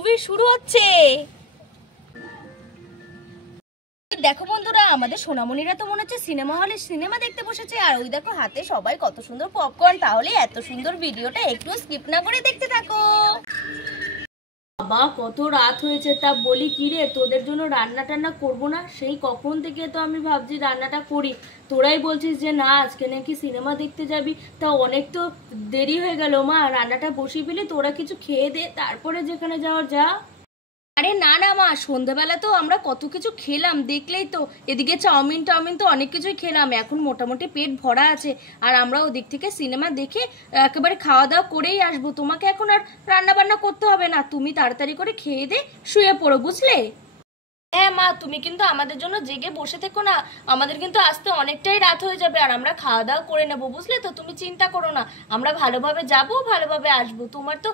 Movie শুরু হচ্ছে। দেখো বন্ধুরা, আমাদের সোনামণিরা তো মনে হচ্ছে সিনেমা হলে সিনেমা দেখতে বসেছে। আর ওই দেখো হাতে সবাই কত সুন্দর পপকর্ন। তাহলে এত সুন্দর ভিডিওটা একটু স্কিপ না করে দেখতে থাকো। বাবা কত রাত হয়েছে, তা বলি কি রে, তোদের জন্য রান্না টান্না করবো না? সেই কখন থেকে তো আমি ভাবছি রান্নাটা করি, তোরাই বলছিস যে না আজকে নাকি সিনেমা দেখতে যাবি। তা অনেক তো দেরি হয়ে গেল মা, রান্নাটা বসিয়ে ফেলি, তোরা কিছু খেয়ে দে, তারপরে যেখানে যাওয়ার যা। আরে না না মা, সন্ধ্যাবেলা তো আমরা কত কিছু খেলাম, দেখলেই তো। এদিকে চাউমিন টাউমিন তো অনেক কিছুই খেলাম, এখন মোটামুটি পেট ভরা আছে। আর আমরা ওদিক থেকে সিনেমা দেখে একেবারে খাওয়া দাওয়া করেই আসবো। তোমাকে এখন আর রান্না বান্না করতে হবে না, তুমি তাড়াতাড়ি করে খেয়ে দে শুয়ে পড়ো, বুঝলে? হ্যাঁ মা, তুমি কিন্তু আমাদের জন্য জেগে বসে থেকো না, আমাদের কিন্তু আসতে অনেকটাই রাত হয়ে যাবে। আর আমরা খাওয়া দাওয়া করে নেবো, বুঝলে তো? তুমি চিন্তা করো না, আমরা ভালোভাবে যাবো, ভালোভাবে আসবো। তোমার তো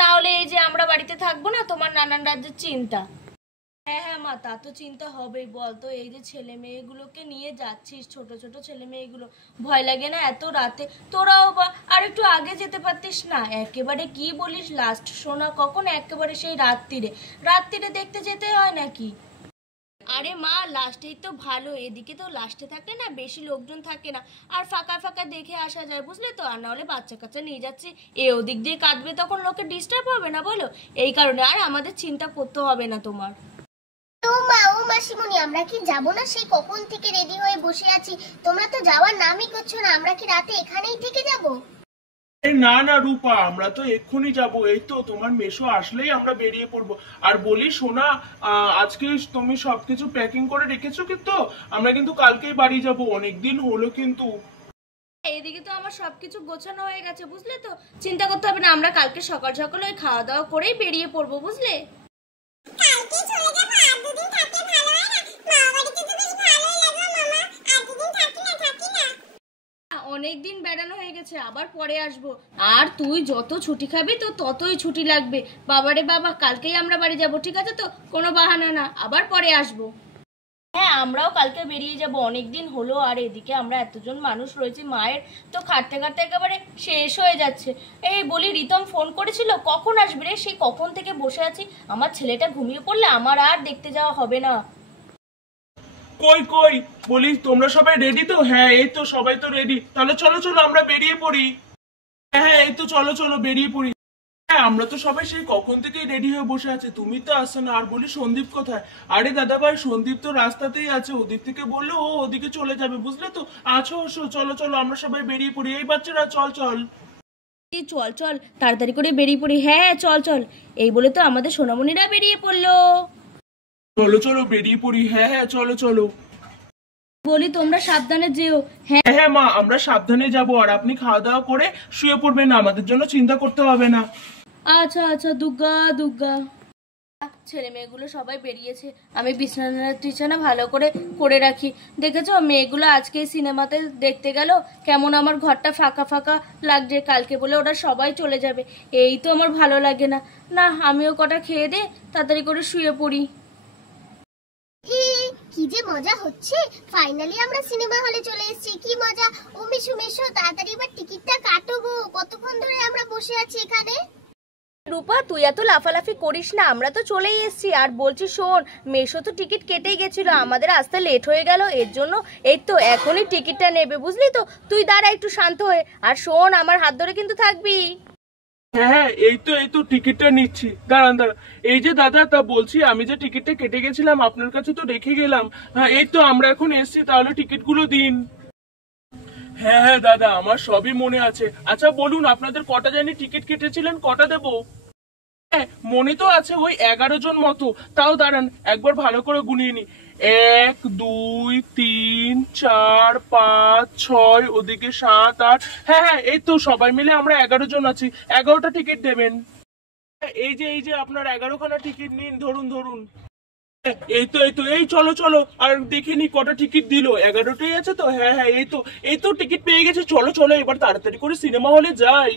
না হলে এই যে আমরা বাড়িতে থাকবো না, তোমার নানান রাজ্যের চিন্তা। হ্যাঁ হ্যাঁ মা, তা তো চিন্তা হবেই। বলতো এই যে ছেলে মেয়েগুলোকে নিয়ে যাচ্ছিস, ছোট ছোট ছেলে মেয়েগুলো, ভয় লাগে না এত রাতে? তোরাও বা আর একটু আগে যেতে পারতিস না? একেবারে কি বলিস, লাস্ট শোনা কখন? একেবারে সেই রাত্রিরে দেখতে যেতে হয় নাকি? আরে মা, লাস্টেই তো ভালো, এদিকে তো লাস্টে থাকলে না বেশি লোকজন থাকে না, আর ফাঁকা ফাঁকা দেখে আসা যায়, বুঝলে তো? আর নাহলে বাচ্চা কাচ্চা নিয়ে যাচ্ছি, এ ওদিক দিয়ে কাটবে, তখন লোকে ডিস্টার্ব হবে না বলো? এই কারণে আর আমাদের চিন্তা করতে হবে না তোমার। তো মা, ও মাসিমণি, আমরা কি যাব না? সেই কখন থেকে রেডি হয়ে বসে আছি, তোমরা তো যাওয়ার নামই করছো না। আমরা কি রাতে এখানেই থেকে যাব? না না রূপা, আমরা তো এক্ষুনি যাব। এই তো তোমার মেশো আসলেই আমরা বেরিয়ে পড়বো। আর বলি সোনা, আজকে তুমি সবকিছু প্যাকিং করে রেখেছো কিন্তু? আমরা কিন্তু কালকেই বাড়ি যাব, অনেকদিন হলো কিন্তু। এইদিকে তো আমার সবকিছু গোছানো হয়ে গেছে, বুঝলে তো? চিন্তা করতে হবে না, আমরা কালকে সকাল সকাল ওই খাওয়া দাওয়া করেই বেরিয়ে পড়বো, বুঝলে? কালকে চলে যাব, আর দুদিন থাকলে ভালো হয় না? মামা বাড়িতে তো বেশ ভালোই লাগলো মামা, আর দুদিন থাকি না? অনেকদিন বেড়ানো হয়ে গেছে, আবার পরে আসবো। আর তুই যত ছুটি খাবি তো ততই ছুটি লাগবে। বাবারে বাবা, কালকেই আমরা বাড়ি যাব, ঠিক আছে তো? কোনো বাহানা না, আবার পরে আসবো। হ্যাঁ, আমরাও কালকে বেরিয়ে যাব, অনেকদিন হলো। আর এদিকে আমরা এতজন মানুষ রয়েছি, মায়ের তো খাটতে খাটতে একেবারে শেষ হয়ে যাচ্ছে। এই বলি, রিতম ফোন করেছিল, কখন আসবে রে? সেই কখন থেকে বসে আছি, আমার ছেলেটা ঘুমিয়ে পড়লে আমার আর দেখতে যাওয়া হবে না। কই কই, বলি তোমরা সবাই রেডি তো? হ্যাঁ এই তো সবাই তো রেডি, তাহলে চলো চলো আমরা বেরিয়ে পড়ি। হ্যাঁ হ্যাঁ, এই তো চলো চলো বেরিয়ে পড়ি। হ্যাঁ, আমরা তো সবাই সেই কখন থেকেই রেডি হয়ে বসে আছি, তুমি তো আসছো না। আর বলি সন্দীপ কোথায়? আরে দাদা ভাই, সন্দীপ তো রাস্তাতেই আছে, ওদিক থেকে বললো ও ওদিকে চলে যাবে, বুঝলে তো? আছো চলো চলো আমরা সবাই বেরিয়ে পড়ি। এই বাচ্চারা চল চল। চল চল, তাড়াতাড়ি করে বেরিয়ে পড়ি। হ্যাঁ চল চল, এই বলে তো আমাদের সোনামণিরা বেরিয়ে পড়লো। চলো চলো বেরিয়ে পড়ি। হ্যাঁ হ্যাঁ চলো চলো। বলি তোমরা সাবধানে যেও। হ্যাঁ হ্যাঁ হ্যাঁ মা, আমরা সাবধানে যাবো। আর আপনি খাওয়া দাওয়া করে শুয়ে পড়বেন, আমাদের জন্য চিন্তা করতে হবে না। আচ্ছা আচ্ছা, দুর্গা দুর্গা। ছেলে মেয়েগুলো সবাই বেরিয়েছে, আমি বিছানা টিছানা ভালো করে করে রাখি। দেখেছো, মেয়েগুলো আজকে সিনেমাতে দেখতে গেল, কেমন আমার ঘরটা ফাঁকা ফাঁকা লাগছে। কালকে বলে ওরা সবাই চলে যাবে, এই তো আমার ভালো লাগে না। না, আমিও কটা খেয়ে দে, তাড়াতাড়ি করে শুয়ে পড়ি। কি যে মজা হচ্ছে, ফাইনালি আমরা সিনেমা হলে চলে এসেছি, কি মজা। ও মিশু মিশু, তাড়াতাড়ি এবার টিকিটটা কাটো গো, কতক্ষণ ধরে আমরা বসে আছি এখানে। রূপা, তুই এত লাফালাফি করিস না, আমরা তো চলেই এসেছি। আর বলছি শোন, মেশো তো টিকিট কেটেই গেছিল, আমাদের আসতে লেট হয়ে গেল, এর জন্য এই তো এখনই টিকিটটা নেবে, বুঝলি তো? তুই দাঁড়া একটু শান্ত হয়ে, আর শোন আমার হাত ধরে কিন্তু থাকবি। হ্যাঁ হ্যাঁ, এই তো টিকিটটা নিচ্ছি, দাঁড়ান দাঁড়ান। এই যে দাদা, তা বলছি আমি যে টিকিটটা কেটে গেছিলাম আপনার কাছে তো রেখে গেলাম। হ্যাঁ এই তো আমরা এখন এসেছি, তাহলে টিকিটগুলো দিন। হ্যাঁ হ্যাঁ দাদা, আমার সবই মনে আছে। আচ্ছা বলুন, আপনাদের কটা জানি টিকিট কেটেছিলেন, কটা দেবো? হ্যাঁ মনে তো আছে, ওই 11 জন মতো। তাও দাঁড়ান একবার ভালো করে গুনিয়ে নি। 1 2 3 4 5 6, ওদিকে 7 8। হ্যাঁ হ্যাঁ, এই তো সবাই মিলে আমরা 11 জন আছি। 11টা টিকিট দেবেন। এই যে আপনার 11খানা টিকিট নিন, ধরুন ধরুন। এই চলো চলো, আর দেখিনি কটা টিকিট দিল। 11টাই আছে তো? হ্যাঁ হ্যাঁ, এই তো টিকিট পেয়ে গেছে। চলো চলো, এবার তাড়াতাড়ি করে সিনেমা হলে যাই।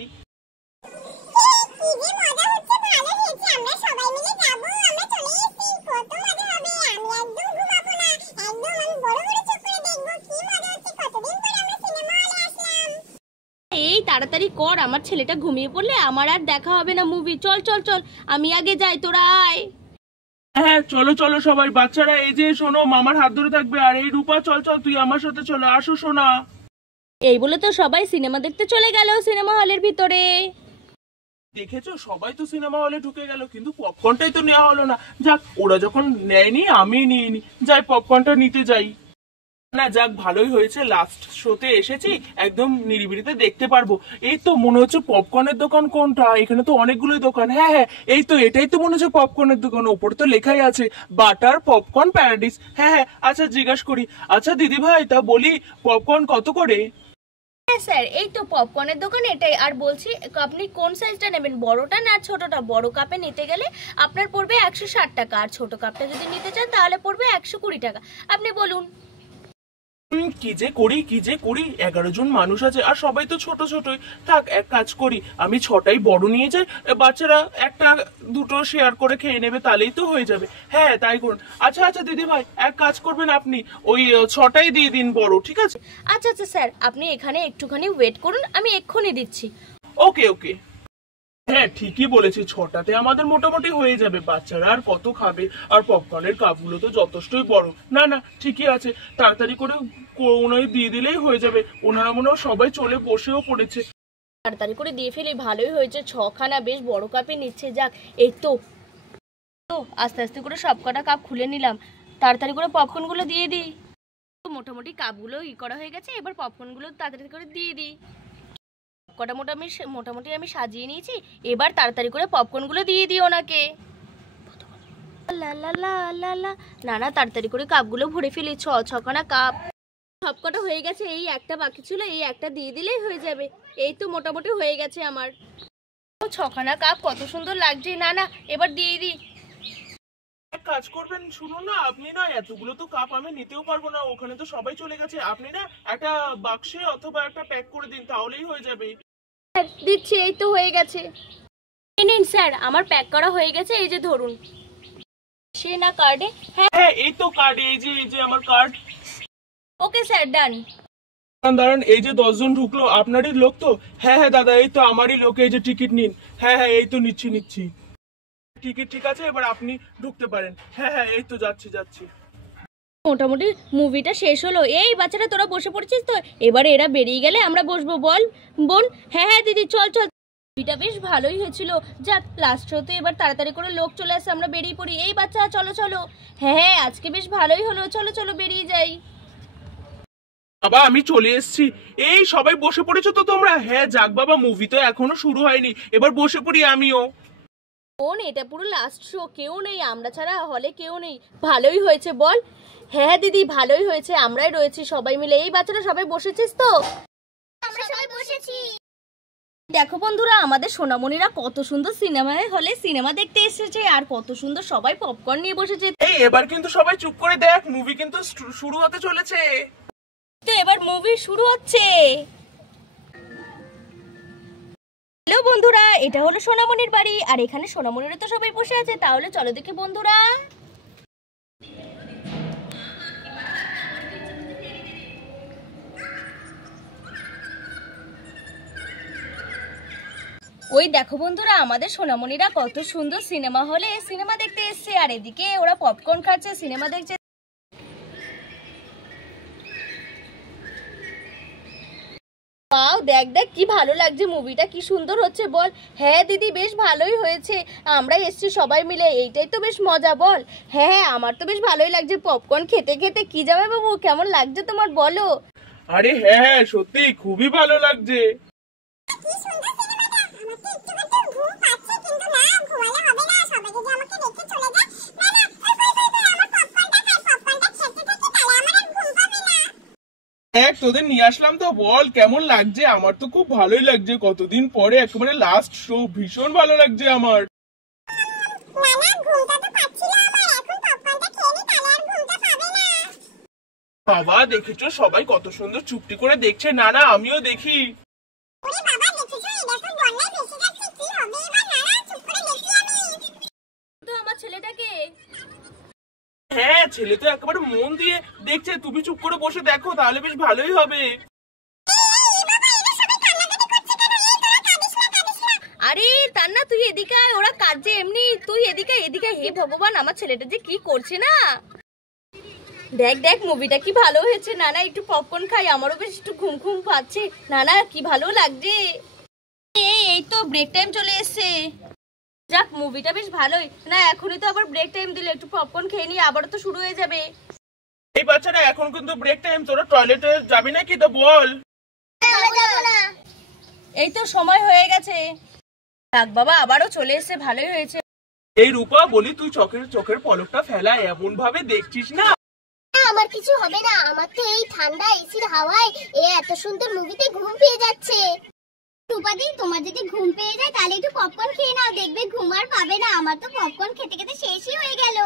তাড়াতাড়ি কর, আমার ছেলেটা ঘুমিয়ে পড়লে আমার আর দেখা হবে না মুভি। চল চল চল, আমি আগে যাই, তোরা আয়। হ্যাঁ চলো চলো সবাই, বাচ্চারা এই যে শোনো, মামার হাত ধরে থাকবে। আর এই রূপা, চল চল তুই আমার সাথে চলে আসো সোনা। এই বলে তো সবাই সিনেমা দেখতে চলে গেল সিনেমা হলের ভিতরে। দেখেছো, সবাই তো সিনেমা হলে ঢুকে গেল, কিন্তু পপকর্নটাই তো নেওয়া হলো না। যাক, ওরা যখন নেয়নি আমি নিয়ে নি, যাই পপকর্নটা নিতে যাই। না যাক, ভালোই হয়েছে, লাস্ট শোতে এসেছি, একদম নিরিবিলিতে দেখতে পারবো। এই তো মনে হচ্ছে পপকর্নের দোকান কোনটা, এখানে তো অনেকগুলোই দোকান। হ্যাঁ হ্যাঁ, এই তো এটাই তো মনে হচ্ছে পপকর্নের দোকান, ওপরে তো লেখাই আছে বাটার পপকর্ন প্যারাডাইস। হ্যাঁ হ্যাঁ, আচ্ছা জিজ্ঞাসা করি। আচ্ছা দিদি ভাই, তা বলি পপকর্ন কত করে? হ্যাঁ স্যার, এই তো পপকর্নের দোকান এটাই। আর বলছি আপনি কোন সাইজটা নেবেন, বড়টা না ছোটটা? বড় কাপে নিতে গেলে আপনার পড়বে 160 টাকা, আর ছোট কাপটা যদি নিতে চান তাহলে পড়বে 120 টাকা। আপনি বলুন। কি যে করি 11 জন মানুষ আছে, আর সবাই তো ছোট ছোটই। থাক, এক কাজ করি, আমি 6টাই বড় নিয়ে যাই, বাচ্চারা একটা দুটো শেয়ার করে খেয়ে নেবে, তাহলেই তো হয়ে যাবে। হ্যাঁ তাই করুন। আচ্ছা আচ্ছা দিদি ভাই, এক কাজ করবেন আপনি, ওই 6টাই দিয়ে দিন বড়, ঠিক আছে? আচ্ছা আচ্ছা স্যার, আপনি এখানে একটুখানি ওয়েট করুন, আমি এক্ষুনি দিচ্ছি। ওকে ওকে। হ্যাঁ ঠিকই বলেছি, 6টাতে আমাদের মোটামুটি হয়ে যাবে, বাচ্চারা আর কত খাবে, আর পপকর্নের কাপগুলো তো যথেষ্টই বড়। না না ঠিকই আছে, তাড়াতাড়ি করে ওনাই দিয়ে দিলেই হয়ে যাবে। ওনারা মনে হয় সবাই চলে বসেও পড়েছে। তাড়াতাড়ি করে দিয়ে ফেলি, ভালোই হয়েছে, 6খানা বেশ বড় কাপে নিচ্ছে। যাক, এই তো আস্তে আস্তে করে সব কটা কাপ খুলে নিলাম, তাড়াতাড়ি করে পপকর্নগুলো দিয়ে দিই। মোটামুটি কাপগুলো করা হয়ে গেছে, এবার পপকর্নগুলো তাড়াতাড়ি করে দিয়ে দিই। কটা মোটামুটি আমি সাজিয়ে নিয়েছি, এবার তাড়াতাড়ি করে পপকর্নগুলো দিয়ে দিই ওনাকে। লা লা লা লা লা, না না তাড়াতাড়ি করে কাপগুলো ভরে ফেলি, 6খানা কাপ সবকটা হয়ে গেছে। এই একটা বাকি ছিল, এই একটা দিয়ে দিলেই হয়ে যাবে। এই তো মোটামুটি হয়ে গেছে আমার 6খানা কাপ, কত সুন্দর লাগছে। না না এবার দিয়ে দিই। এক কাজ করবেন, শুনুন না, আপনি না এতগুলো তো কাপ আমি নিতেও পারবো না, ওখানে তো সবাই চলে গেছে। আপনি না একটা বাক্সে অথবা একটা প্যাক করে দিন, তাহলেই হয়ে যাবে। দিচ্ছি, এই তো হয়ে গেছে। নিন স্যার, আমার প্যাক করা হয়ে গেছে, এই যে ধরুন। সে না কার্ডে? হ্যাঁ এই তো কার্ড, এই যে আমার কার্ড। ওকে স্যার, ডান। দাঁড়ান, এই যে 10 জন ঢুকলো, আপনারই লোক তো? হ্যাঁ হ্যাঁ দাদা, এই তো আমারই লোক, এই যে টিকিট নিন। হ্যাঁ হ্যাঁ, এই তো নিচ্ছি টিকিট, ঠিক আছে, এবার আপনি ঢুকতে পারেন। হ্যাঁ হ্যাঁ, এই তো যাচ্ছি। মোটামুটি মুভিটা শেষ হলো। এই বাচ্চারা তোরা বসে পড়ছিস তো, এবারে এরা বেরিয়ে গেলে আমরা বসবো, বল বোন? হ্যাঁ হ্যাঁ দিদি, চল চল। মুভিটা বেশ ভালোই হয়েছিল। যাক, লাস্ট শোতে এবার তাড়াতাড়ি করে লোক চলে আসে, আমরা বেরিয়ে পড়ি। এই বাচ্চা চলো চলো। হ্যাঁ হ্যাঁ, আজকে বেশ ভালোই হলো, চলো চলো বেরিয়ে যাই। বাবা আমি চলে এসেছি। এই সবাই বসে পড়েছো তো তোমরা? হ্যাঁ যাক বাবা, মুভি তো এখনো শুরু হয়নি, এবার বসে পড়ি আমিও। বোন, এটা পুরো লাস্ট শো, কেউ নেই, আমরা ছাড়া হলে কেউ নেই। ভালোই হয়েছে বল? হ্যাঁ দিদি, ভালোই হয়েছে, আমরাই রয়েছি সবাই মিলে। এই বাচ্চারা সবাই বসেছিস তো? আমরা সবাই বসেছি। দেখো বন্ধুরা, আমাদের সোনামণিরা কত সুন্দর সিনেমায় হলে সিনেমা দেখতে এসেছে, আর কত সুন্দর সবাই পপকর্ন নিয়ে বসেছে। এই এবার কিন্তু সবাই চুপ করে দেখ, মুভি কিন্তু শুরু হতে চলেছে। তো এবার মুভি শুরু হচ্ছে। হ্যালো বন্ধুরা, এটা হলো সোনামণির বাড়ি, আর এখানে সোনামণিরা তো সবাই বসে আছে। তাহলে চলো দেখি বন্ধুরা। ওই দেখো বন্ধুরা, আমাদের সোনামণিরা কত সুন্দর সিনেমা হলে সিনেমা দেখতে এসছে, আর এদিকে ওরা পপকর্ন খাচ্ছে, সিনেমা দেখছে। ওয়াও, দেখ দেখ কি ভালো লাগছে, মুভিটা কি সুন্দর হচ্ছে বল? হ্যাঁ দিদি, বেশ ভালোই হয়েছে, আমরা এসছি সবাই মিলে, এইটাই তো বেশ মজা বল? হ্যাঁ হ্যাঁ, আমার তো বেশ ভালোই লাগছে পপকর্ন খেতে খেতে। কি যাবে বাবু, কেমন লাগছে তোমার বলো? আরে হ্যাঁ হ্যাঁ, সত্যি খুবই ভালো লাগছে। দেখ তোদের নিয়ে আসলাম তো, বল কেমন লাগছে? আমার তো খুব ভালোই লাগছে, কতদিন পরে একেবারে লাস্ট শো, ভীষণ ভালো লাগছে আমার। বাবা দেখেছো সবাই কত সুন্দর চুপটি করে দেখছে। না না আমিও দেখি। তো আমার ছেলেটাকে, হ্যাঁ ছেলে তো একেবারে মন দিয়ে দেখছে, তুমি চুপ করে বসে দেখো, তাহলে বেশ ভালোই হবে। এদিকে আয়, ওরা কাজে এমনি, তুই এদিকে এদিকে। হে ভগবান, আমার ছেলেটা যে কি করছে না। দেখ দেখ মুভিটা কি ভালো হয়েছে। নানা একটু পপকর্ন খাই, আমারও বেশ একটু ঘুম ঘুম পাচ্ছে। নানা কি ভালো লাগছে। এই তো ব্রেক টাইম চলে এসছে। যাক মুভিটা বেশ ভালোই না। এখনই তো আবার ব্রেক টাইম দিলে, একটু পপকর্ন খেয়ে নিয়ে আবারও তো শুরু হয়ে যাবে। এই বাচ্চারা এখন কিন্তু ব্রেক টাইম, তোরা টয়লেটে যাবি নাকি তো বল। এই তো সময় হয়ে গেছে। থাক বাবা, আবারও চলে এসছে, ভালোই হয়েছে। এই রূপা বলি, তুই চোখের পলকটা ফেলা এমন ভাবে দেখছিস না। আমার কিছু হবে না, আমার তো এই ঠান্ডা এসির হাওয়ায় এত সুন্দর মুভিতে ঘুম পেয়ে যাচ্ছে। রূপাদি, তোমার যদি ঘুম পেয়ে যায় তাহলে একটু পপকর্ন খেয়ে নাও, দেখবে ঘুম আর পাবে না। আমার তো পপকর্ন খেতে খেতে শেষই হয়ে গেল।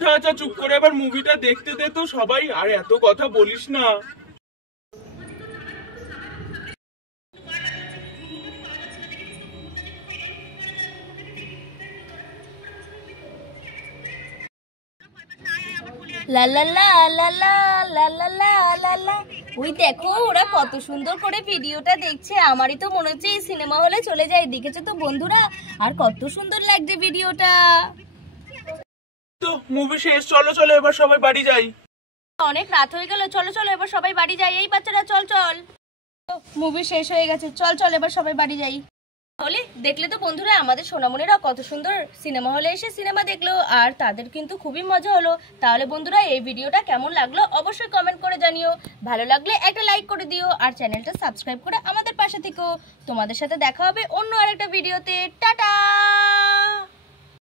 আচ্ছা চুপ করে আবার মুভিটা দেখতে দে তো সবাই, আর এত কথা বলিস না। লা লা লা লা লা লা লা লা লা লা। ওই দেখো ওরা কত সুন্দর করে ভিডিওটা দেখছে। আমারই তো মনে হচ্ছে এই সিনেমা হলে চলে যাই। দেখেছো তো বন্ধুরা, আর কত সুন্দর লাগছে ভিডিওটা। তো মুভি শেষ, চলো চলো এবার সবাই বাড়ি যাই। অনেক রাত হয়ে গেল, চলো চলো এবার সবাই বাড়ি যাই। এই বাচ্চারা চল চল, মুভি শেষ হয়ে গেছে, চল চল এবার সবাই বাড়ি যাই। তাহলে দেখলে তো বন্ধুরা, আমাদের সোনামণিরা কত সুন্দর সিনেমা হলে এসে সিনেমা দেখলো, আর তাদের কিন্তু খুবই মজা হলো। তাহলে বন্ধুরা, এই ভিডিওটা কেমন লাগলো অবশ্যই কমেন্ট করে জানিও। ভালো লাগলে একটা লাইক করে দিও, আর চ্যানেলটা সাবস্ক্রাইব করে আমাদের পাশে থেকো। তোমাদের সাথে দেখা হবে অন্য আরেকটা ভিডিওতে। টাটা।